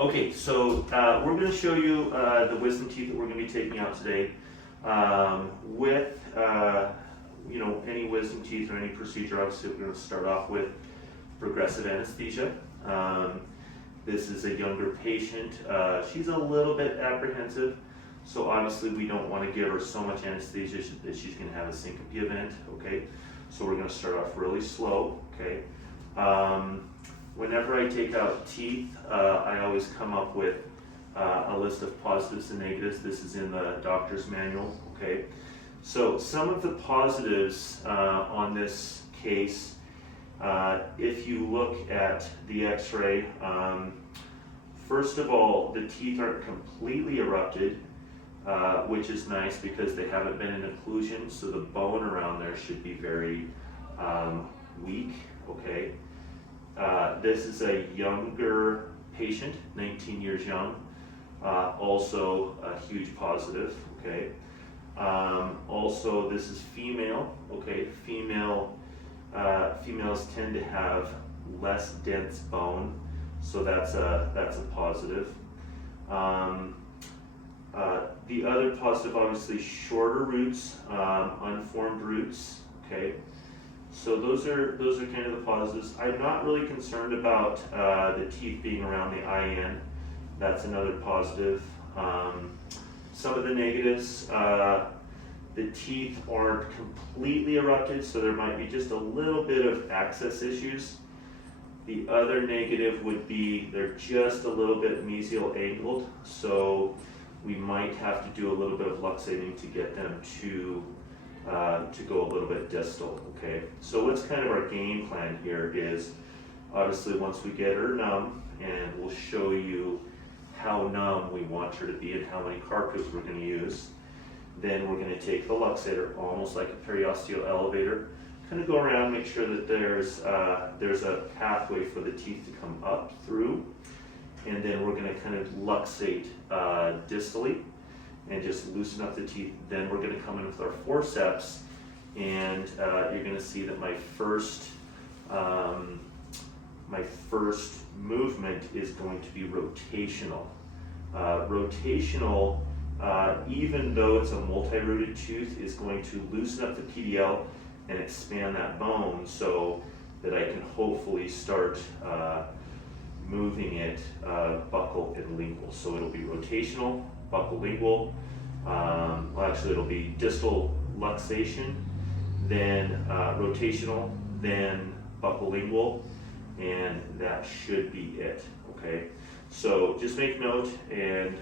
Okay, so we're going to show you the wisdom teeth that we're going to be taking out today. With any wisdom teeth or any procedure, obviously we're going to start off with progressive anesthesia. This is a younger patient. She's a little bit apprehensive, so obviously we don't want to give her so much anesthesia that she's going to have a syncope event. Okay, so we're going to start off really slow. Okay. Whenever I take out teeth, I always come up with a list of positives and negatives. This is in the doctor's manual, okay? So some of the positives on this case, if you look at the x-ray, first of all, the teeth aren't completely erupted, which is nice because they haven't been in occlusion, so the bone around there should be very weak, okay? This is a younger patient, 19 years young, also a huge positive, okay? Also, this is female, okay? Females tend to have less dense bone, so that's a positive. The other positive, obviously, shorter roots, unformed roots, okay? So those are kind of the positives. I'm not really concerned about the teeth being around the IN. That's another positive. Some of the negatives, the teeth aren't completely erupted, so there might be just a little bit of access issues. The other negative would be they're just a little bit mesial angled, so we might have to do a little bit of luxating to get them to go a little bit distal, okay? So what's kind of our game plan here is, obviously once we get her numb, and we'll show you how numb we want her to be and how many cartridges we're going to use, then we're going to take the luxator, almost like a periosteo elevator, kind of go around, make sure that there's a pathway for the teeth to come up through, and then we're going to kind of luxate distally and just loosen up the teeth. Then we're going to come in with our forceps, and you're going to see that my first movement is going to be rotational. Rotational, even though it's a multi-rooted tooth, is going to loosen up the PDL and expand that bone so that I can hopefully start moving it buccal and lingual. So it'll be rotational, buccal lingual, actually it'll be distal luxation, then rotational, then buccal lingual, and that should be it, okay? So just make note, and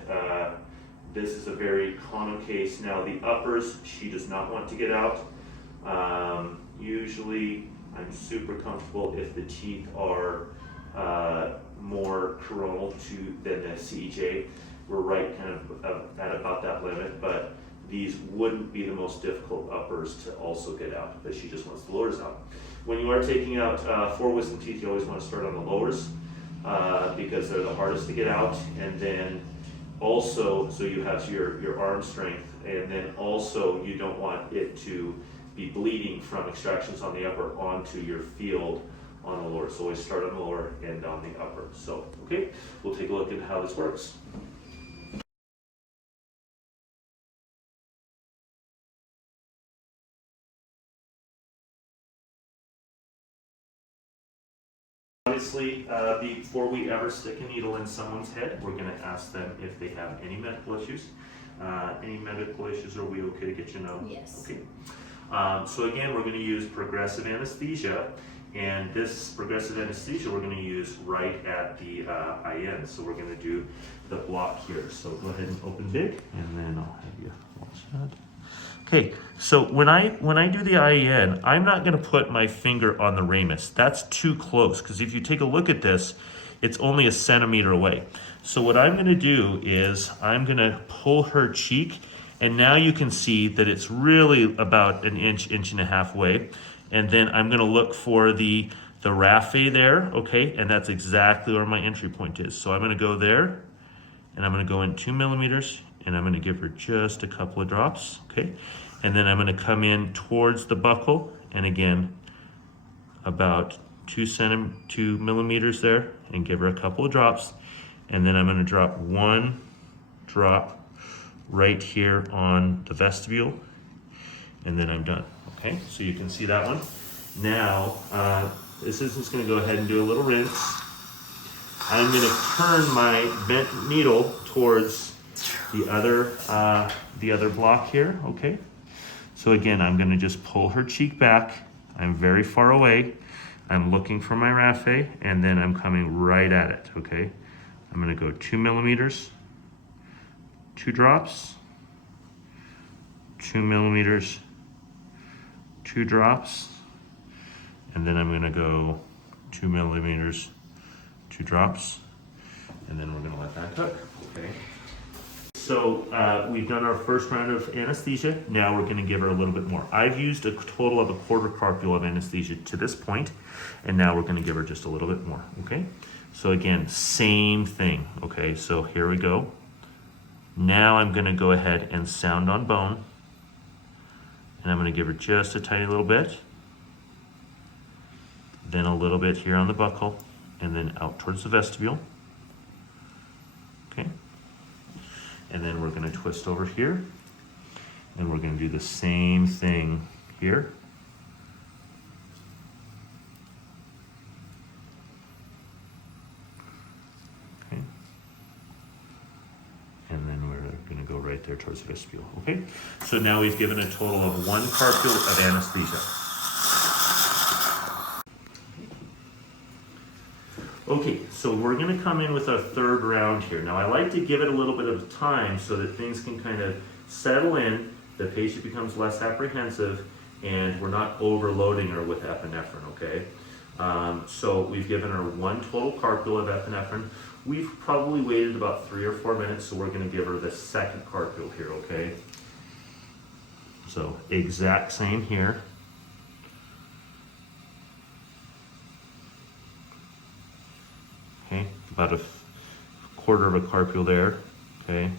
this is a very common case. Now the uppers, she does not want to get out. Usually I'm super comfortable if the teeth are more coronal than the CEJ. We're right kind of at about that limit, but these wouldn't be the most difficult uppers to also get out, but she just wants the lowers out. When you are taking out 4 wisdom teeth, you always want to start on the lowers because they're the hardest to get out, and then also, so you have your arm strength, and then also you don't want it to be bleeding from extractions on the upper onto your field on the lower. So always start on the lower and on the upper. So, okay, we'll take a look at how this works. Obviously, before we ever stick a needle in someone's head, we're going to ask them if they have any medical issues. Any medical issues, are we okay to get you know? Yes. Okay. So again, we're going to use progressive anesthesia, and this progressive anesthesia we're going to use right at the IN. So we're going to do the block here. So go ahead and open big, and then I'll have you watch that. Okay, so when I do the IN, I'm not going to put my finger on the ramus. That's too close, because if you take a look at this, it's only a centimeter away. So what I'm going to do is I'm going to pull her cheek, and now you can see that it's really about an inch and a half away. And then I'm going to look for the raphe there, okay? And that's exactly where my entry point is. So I'm going to go there, and I'm going to go in 2 millimeters, and I'm going to give her just a couple of drops, okay? And then I'm going to come in towards the buccal, and again, about 2 millimeters there, and give her a couple of drops. and then I'm going to drop 1 drop right here on the vestibule, and then I'm done. Okay, so you can see that one. Now, this is just going to go ahead and do a little rinse. I'm going to turn my bent needle towards the other block here. Okay, so again, I'm going to just pull her cheek back. I'm very far away. I'm looking for my raphe, and then I'm coming right at it. Okay, I'm going to go 2 millimeters, 2 drops, 2 millimeters, 2 drops, and then I'm going to go 2 millimeters, 2 drops, and then we're going to let that cook. Okay. So we've done our first round of anesthesia. Now we're going to give her a little bit more. I've used a total of a quarter carpule of anesthesia to this point, and now we're going to give her just a little bit more. Okay. So again, same thing. Okay. So here we go. Now I'm going to go ahead and sound on bone, and I'm going to give her just a tiny little bit, then a little bit here on the buccal, and then out towards the vestibule. Okay. And then we're going to twist over here, and we're going to do the same thing here. Okay. And then we're going to go right there towards the vestibule. Okay. So now we've given a total of 1 carpule of anesthesia. Okay, so we're going to come in with our third round here. Now I like to give it a little bit of time so that things can kind of settle in, the patient becomes less apprehensive, and we're not overloading her with epinephrine, okay? So we've given her 1 total carpule of epinephrine. We've probably waited about 3 or 4 minutes, so we're going to give her the second carpule here, okay? So exact same here. Okay, about a quarter of a carpule there, okay,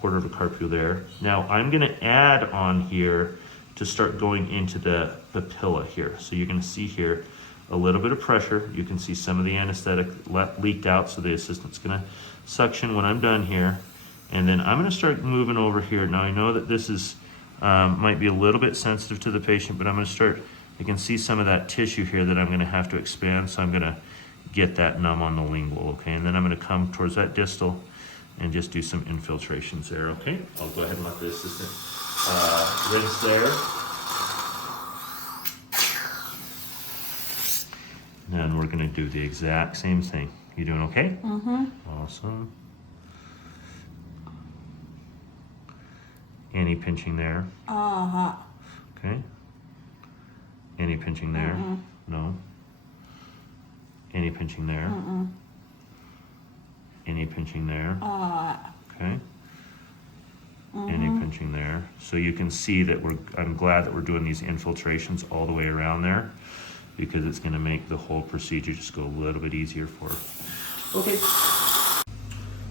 quarter of a carpule there. Now I'm going to add on here to start going into the papilla here. So you're going to see here a little bit of pressure. You can see some of the anesthetic leaked out, so the assistant's going to suction when I'm done here. And then I'm going to start moving over here. Now I know that this is might be a little bit sensitive to the patient, but I'm going to start, I can see some of that tissue here that I'm going to have to expand, so I'm going to get that numb on the lingual, okay? And then I'm going to come towards that distal and just do some infiltrations there, okay? I'll go ahead and let the assistant rinse there. And we're going to do the exact same thing. You doing okay? Mm-hmm. Awesome. Any pinching there? Uh-huh. Okay. Any pinching there? Mm-mm. No. Any pinching there? Mm-mm. Any pinching there? Okay. Mm-hmm. Any pinching there? So you can see that I'm glad that we're doing these infiltrations all the way around there, because it's going to make the whole procedure just go a little bit easier for her. Okay.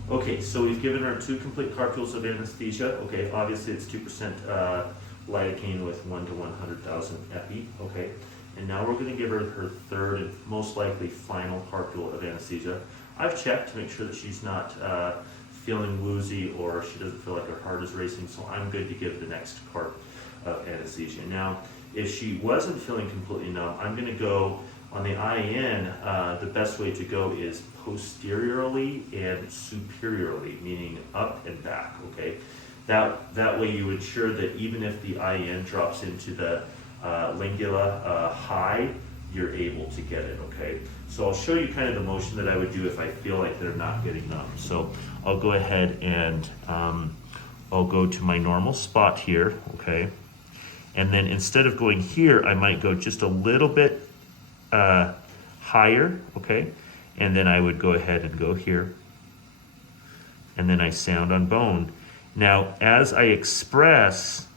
Okay, so we've given her 2 complete carpules of anesthesia. Okay, obviously it's 2% lidocaine with 1 to 100,000 epi. Okay. And now we're going to give her third and most likely final carpule of anesthesia. I've checked to make sure that she's not feeling woozy or she doesn't feel like her heart is racing, so I'm good to give the next carp of anesthesia. Now, if she wasn't feeling completely numb, I'm going to go on the IN. The best way to go is posteriorly and superiorly, meaning up and back, okay? That way you ensure that even if the IN drops into the lingula high, you're able to get it, okay? So I'll show you kind of the motion that I would do if I feel like they're not getting numb. So I'll go ahead and I'll go to my normal spot here, okay? And then instead of going here, I might go just a little bit higher, okay? And then I would go ahead and go here. And then I sound on bone. Now, as I express,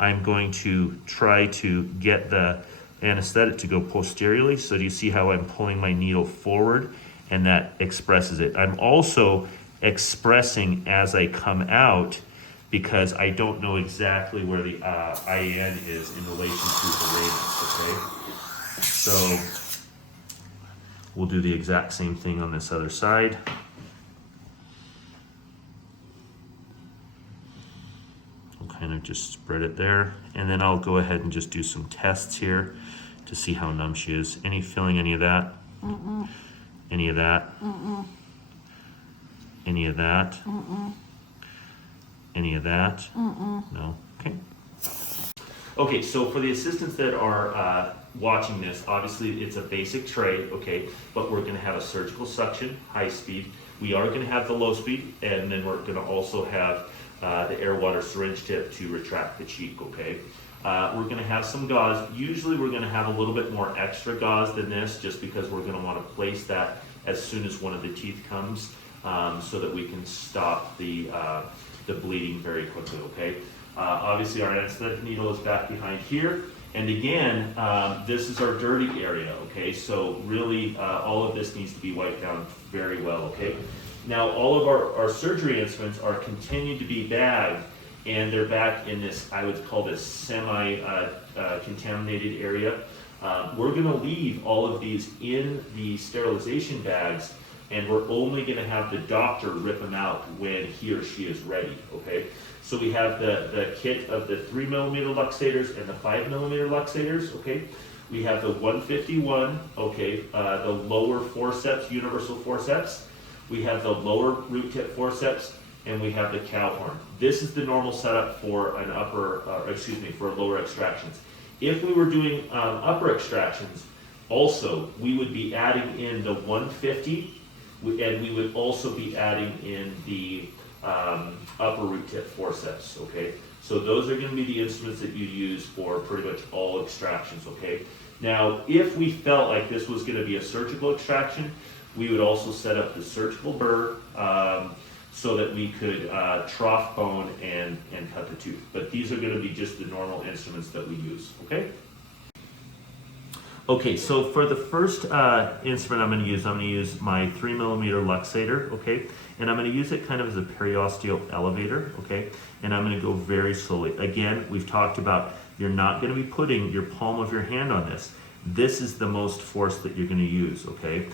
I'm going to try to get the anesthetic to go posteriorly. So do you see how I'm pulling my needle forward, and that expresses it? I'm also expressing as I come out, because I don't know exactly where the IN is in relation to the radius, okay? So we'll do the exact same thing on this other side. of just spread it there. And then I'll go ahead and just do some tests here to see how numb she is. Any feeling any of that? Mm-mm. Any of that? Mm-mm. Any of that? Mm-mm. Any of that? Mm-mm. No? Okay. Okay, so for the assistants that are watching this, obviously it's a basic tray, okay, but we're gonna have a surgical suction, high speed. We are gonna have the low speed, and then we're gonna also have the air water syringe tip to retract the cheek, okay? We're gonna have some gauze. Usually we're gonna have a little bit more extra gauze than this, just because we're gonna wanna place that as soon as one of the teeth comes, so that we can stop the bleeding very quickly, okay? Obviously our anesthetic needle is back behind here. And again, this is our dirty area, okay? So really, all of this needs to be wiped down very well, okay? Now, all of our surgery instruments are continued to be bagged, and they're back in this, I would call this semi-contaminated area. We're gonna leave all of these in the sterilization bags, and we're only gonna have the doctor rip them out when he or she is ready, okay? So we have the kit of the 3mm luxators and the 5mm luxators, okay? We have the 151, okay, the lower forceps, universal forceps. We have the lower root tip forceps, and we have the cow horn. This is the normal setup for an for lower extractions. If we were doing upper extractions, also, we would be adding in the 150, and we would also be adding in the upper root tip forceps, okay? So those are gonna be the instruments that you use for pretty much all extractions, okay? Now, if we felt like this was gonna be a surgical extraction, we would also set up the surgical burr so that we could trough bone and cut the tooth. But these are gonna be just the normal instruments that we use, okay? Okay, so for the first instrument I'm gonna use my 3mm luxator, okay? And I'm gonna use it kind of as a periosteal elevator, okay? And I'm gonna go very slowly. Again, we've talked about you're not gonna be putting your palm of your hand on this. This is the most force that you're gonna use, okay?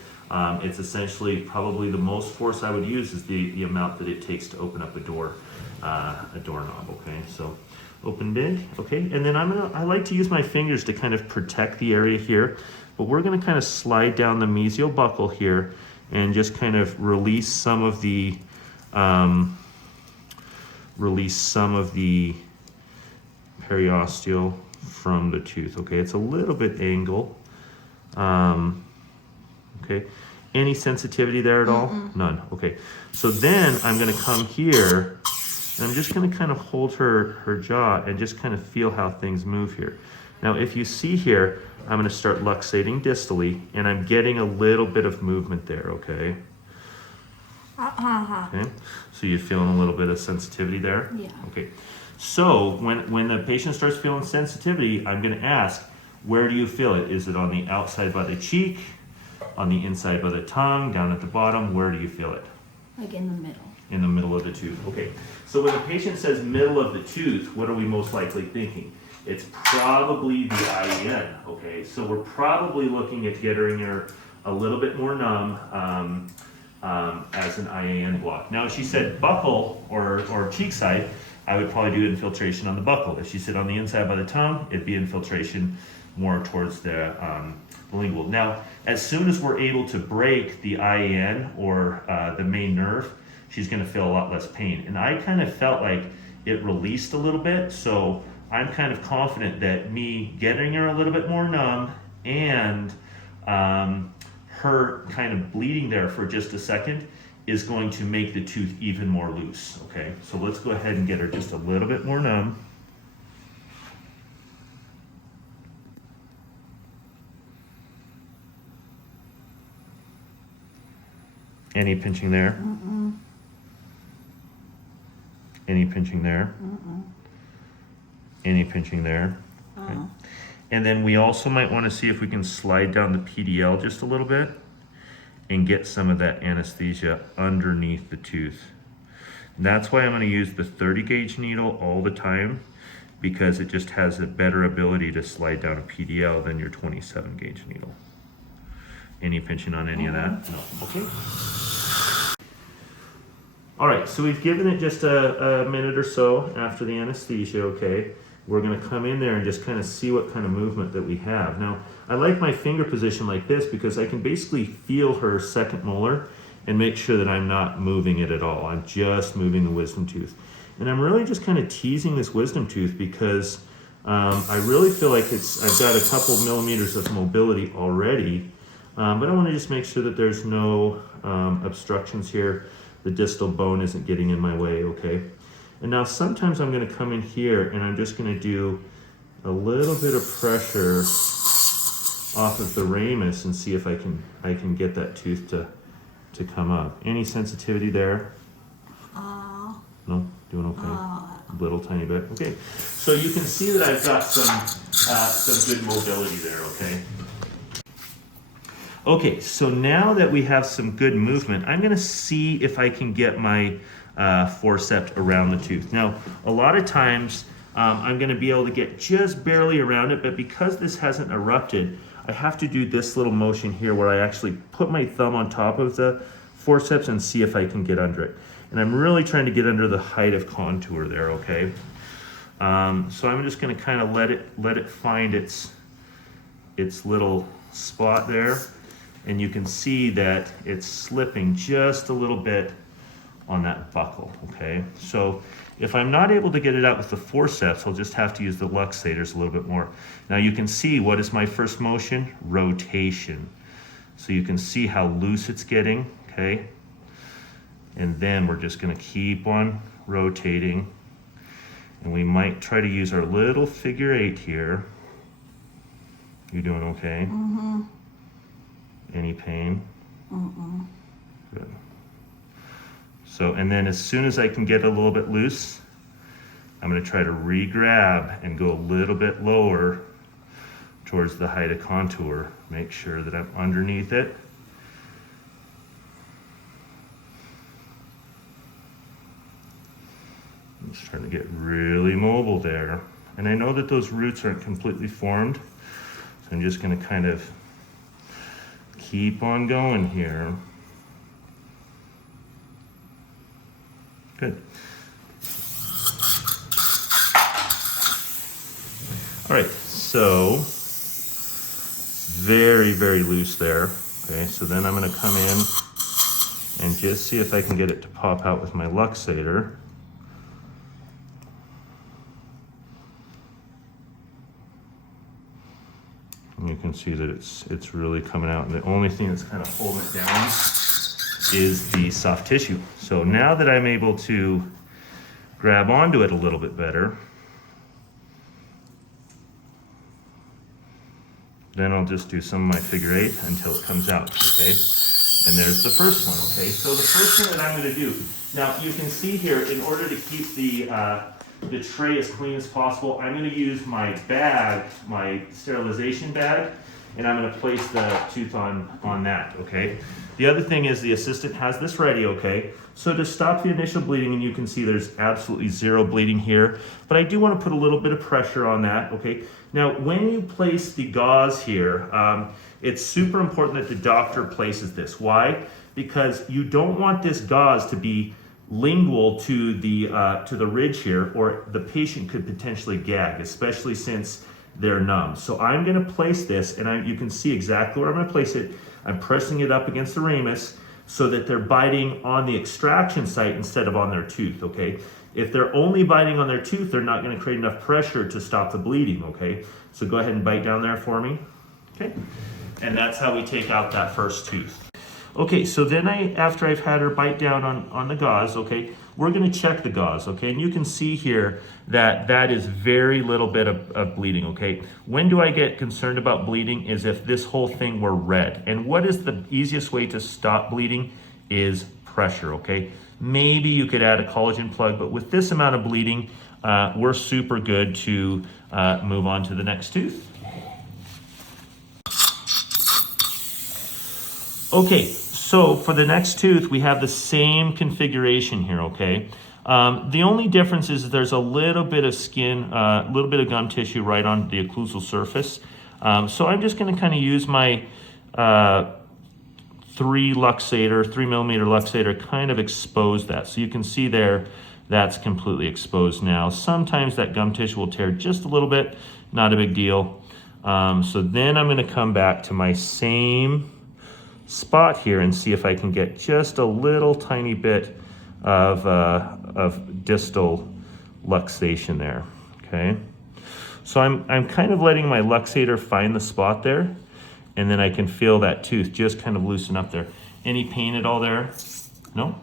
It's essentially probably the most force I would use is the amount that it takes to open up a doorknob, okay? So open big, okay? And then I like to use my fingers to kind of protect the area here, but we're gonna kind of slide down the mesial buccal here and just kind of release some of the periosteal from the tooth, okay? It's a little bit angle. Okay, any sensitivity there at all? None, okay. So then I'm gonna come here, and I'm just gonna kind of hold her jaw and just kind of feel how things move here. Now, if you see here, I'm gonna start luxating distally, and I'm getting a little bit of movement there, okay? Okay, so you're feeling a little bit of sensitivity there? Yeah. Okay, so when the patient starts feeling sensitivity, I'm gonna ask, where do you feel it? Is it on the outside by the cheek, on the inside by the tongue, down at the bottom? Where do you feel it? Like in the middle. In the middle of the tooth, okay. So when the patient says middle of the tooth, what are we most likely thinking? It's probably the IEN, okay? So we're probably looking at getting her a little bit more numb as an IAN block. Now, if she said buccal or cheek side, I would probably do infiltration on the buccal. If she said on the inside by the tongue, it'd be infiltration more towards the lingual. Now, as soon as we're able to break the IAN or the main nerve, she's gonna feel a lot less pain. And I kind of felt like it released a little bit, so I'm kind of confident that me getting her a little bit more numb and her kind of bleeding there for just a second is going to make the tooth even more loose, okay? So let's go ahead and get her just a little bit more numb. Any pinching there? Any pinching there? Any pinching there? Okay. And then we also might want to see if we can slide down the PDL just a little bit and get some of that anesthesia underneath the tooth. And that's why I'm going to use the 30 gauge needle all the time, because it just has a better ability to slide down a PDL than your 27 gauge needle. Any pinching on any of that? No. Okay. All right, so we've given it just a minute or so after the anesthesia, okay? We're gonna come in there and just kind of see what kind of movement that we have. Now, I like my finger position like this because I can basically feel her second molar and make sure that I'm not moving it at all. I'm just moving the wisdom tooth. And I'm really just kind of teasing this wisdom tooth because I really feel like I've got a couple millimeters of mobility already, but I wanna just make sure that there's no obstructions here. The distal bone isn't getting in my way, okay? And now sometimes I'm gonna come in here and I'm just gonna do a little bit of pressure off of the ramus and see if I can get that tooth to come up. Any sensitivity there? No? Doing okay? A little tiny bit. Okay. So you can see that I've got some good mobility there, okay? Okay, so now that we have some good movement, I'm gonna see if I can get my forceps around the tooth. Now, a lot of times I'm gonna be able to get just barely around it, but because this hasn't erupted, I have to do this little motion here where I actually put my thumb on top of the forceps and see if I can get under it. And I'm really trying to get under the height of contour there, okay? So I'm just gonna kind of let it find its little spot there. And you can see that it's slipping just a little bit on that buckle, okay? So if I'm not able to get it out with the forceps, I'll just have to use the luxators a little bit more. Now you can see, what is my first motion? Rotation. So you can see how loose it's getting, okay? And then we're just gonna keep on rotating. And we might try to use our little figure 8 here. You doing okay? Mm-hmm. Any pain? Mm-mm. Good. So, and then as soon as I can get a little bit loose, I'm gonna try to re-grab and go a little bit lower towards the height of contour. Make sure that I'm underneath it. I'm just trying to get really mobile there. And I know that those roots aren't completely formed, so I'm just gonna kind of keep on going here. Good. All right, so very, very loose there. Okay, so then I'm gonna come in and just see if I can get it to pop out with my luxator. And you can see that it's really coming out. And the only thing that's kind of holding it down is the soft tissue. So now that I'm able to grab onto it a little bit better, then I'll just do some of my figure 8 until it comes out, okay? And there's the first one, okay? So the first thing that I'm gonna do, now you can see here, in order to keep the tray as clean as possible, I'm gonna use my bag, my sterilization bag, and I'm gonna place the tooth on that, okay? The other thing is the assistant has this ready, okay? So to stop the initial bleeding, and you can see there's absolutely zero bleeding here, but I do wanna put a little bit of pressure on that, okay? Now, when you place the gauze here, it's super important that the doctor places this. Why? Because you don't want this gauze to be lingual to the ridge here, or the patient could potentially gag, especially since they're numb. So I'm gonna place this, and you can see exactly where I'm gonna place it. I'm pressing it up against the ramus so that they're biting on the extraction site instead of on their tooth, okay? If they're only biting on their tooth, they're not gonna create enough pressure to stop the bleeding, okay? So go ahead and bite down there for me, okay? And that's how we take out that first tooth. Okay, so then after I've had her bite down on the gauze, okay, we're gonna check the gauze, okay? And you can see here that is very little bit of bleeding, okay? When do I get concerned about bleeding is if this whole thing were red. And what is the easiest way to stop bleeding is pressure, okay? Maybe you could add a collagen plug, but with this amount of bleeding, we're super good to move on to the next tooth. Okay, so for the next tooth, we have the same configuration here, okay? The only difference is there's a little bit of skin, a little bit of gum tissue right on the occlusal surface. So I'm just gonna kind of use my 3 millimeter luxator kind of exposed that. So you can see there, that's completely exposed now. Sometimes that gum tissue will tear just a little bit, not a big deal. So then I'm gonna come back to my same spot here and see if I can get just a little tiny bit of distal luxation there, okay? So I'm kind of letting my luxator find the spot there, and then I can feel that tooth just kind of loosen up there. Any pain at all there? No?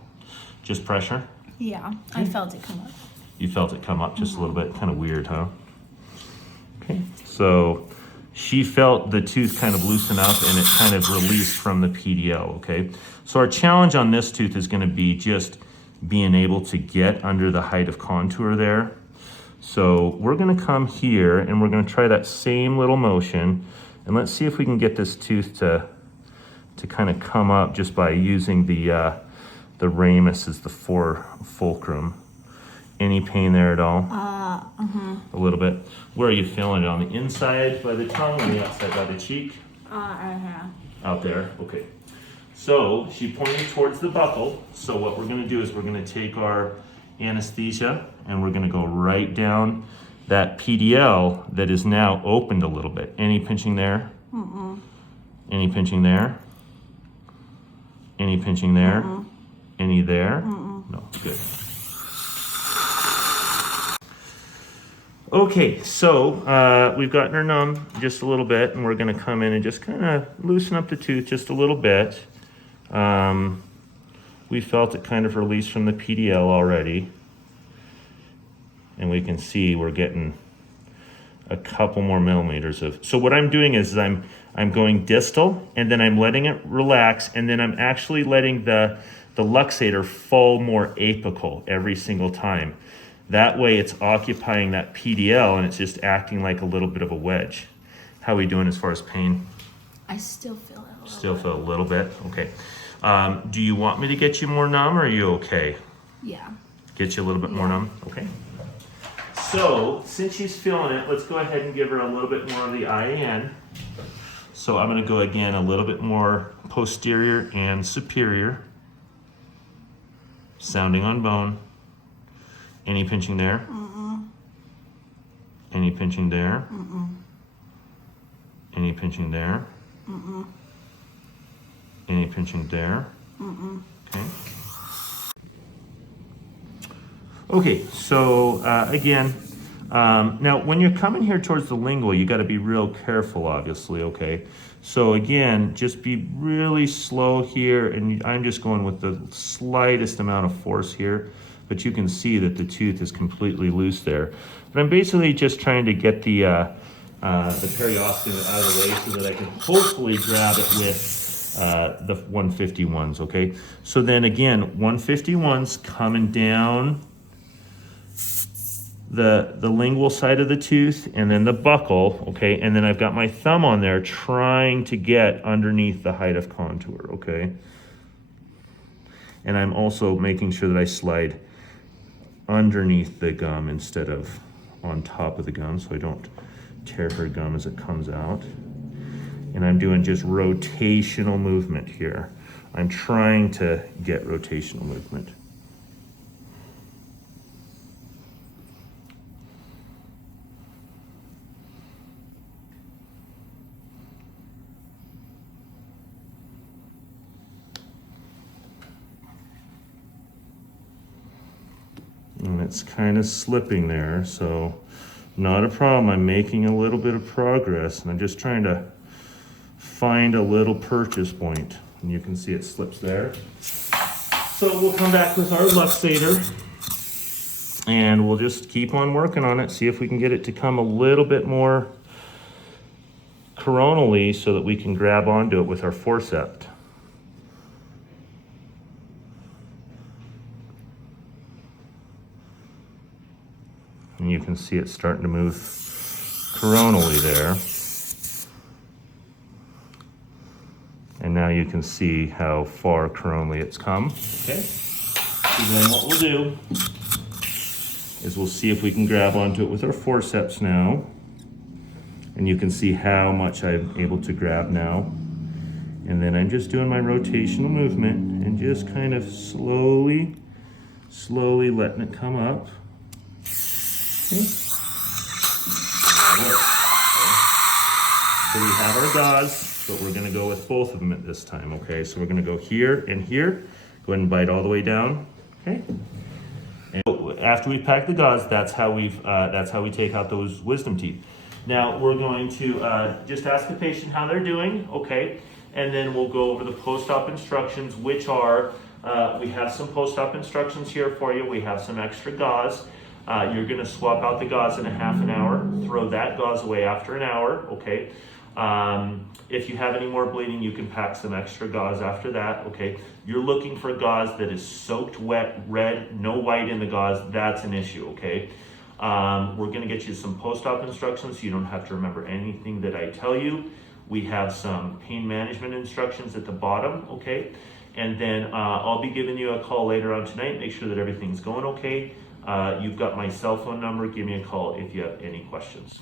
Just pressure? Yeah, I felt it come up. You felt it come up just a little bit, kind of weird, huh? Okay, so she felt the tooth kind of loosen up and it kind of released from the PDL, okay? So our challenge on this tooth is gonna be just being able to get under the height of contour there. So we're gonna come here and we're gonna try that same little motion, and let's see if we can get this tooth to kind of come up just by using the ramus as the fulcrum. Any pain there at all? A little bit. Where are you feeling it? On the inside by the tongue, or the outside by the cheek? Out there, okay. So she pointed towards the buccal. So what we're gonna do is we're gonna take our anesthesia and we're gonna go right down that PDL that is now opened a little bit. Any pinching there? Any pinching there? Any pinching there? Any there? No, good. Okay, so we've gotten her numb just a little bit, and we're gonna come in and just kind of loosen up the tooth just a little bit. We felt it kind of release from the PDL already. And we can see we're getting a couple more millimeters of, so what I'm doing is I'm going distal, and then I'm letting it relax, and then I'm actually letting the luxator fall more apical every single time. That way it's occupying that PDL and it's just acting like a little bit of a wedge. How are we doing as far as pain? I still feel it a little Still feel a little bit, okay. Do you want me to get you more numb, or are you okay? Yeah. Get you a little bit more numb, okay. So, since she's feeling it, let's go ahead and give her a little bit more of the IAN. So I'm gonna go again a little bit more posterior and superior. Sounding on bone. Any pinching there? Any pinching there? Any pinching there? Any pinching there? Okay. Okay, so again, now when you're coming here towards the lingual, you gotta be real careful, obviously, okay? So again, just be really slow here, and I'm just going with the slightest amount of force here, but you can see that the tooth is completely loose there. But I'm basically just trying to get the periosteum out of the way so that I can hopefully grab it with the 151s, okay? So then again, 151s coming down the lingual side of the tooth, and then the buccal, okay? And then I've got my thumb on there trying to get underneath the height of contour, okay? And I'm also making sure that I slide underneath the gum instead of on top of the gum, so I don't tear her gum as it comes out. And I'm doing just rotational movement here. I'm trying to get rotational movement. And it's kind of slipping there, so not a problem. I'm making a little bit of progress, and I'm just trying to find a little purchase point. And you can see it slips there. So we'll come back with our luxator, and we'll just keep on working on it, see if we can get it to come a little bit more coronally so that we can grab onto it with our forceps. And you can see it starting to move coronally there. And now you can see how far coronally it's come. Okay. So then what we'll do is we'll see if we can grab onto it with our forceps now. And you can see how much I'm able to grab now. And then I'm just doing my rotational movement and just kind of slowly letting it come up. Okay. So we have our gauze, but we're gonna go with both of them at this time, okay? So we're gonna go here and here. Go ahead and bite all the way down, okay? And after we pack the gauze, that's how we take out those wisdom teeth. Now we're going to just ask the patient how they're doing, okay? And then we'll go over the post-op instructions, which are, we have some post-op instructions here for you. We have some extra gauze. You're gonna swap out the gauze in a half an hour, throw that gauze away after an hour, okay? If you have any more bleeding, you can pack some extra gauze after that, okay? You're looking for gauze that is soaked wet, red, no white in the gauze, that's an issue, okay? We're gonna get you some post-op instructions so you don't have to remember anything that I tell you. We have some pain management instructions at the bottom, okay? And then I'll be giving you a call later on tonight, make sure that everything's going okay. You've got my cell phone number, give me a call if you have any questions.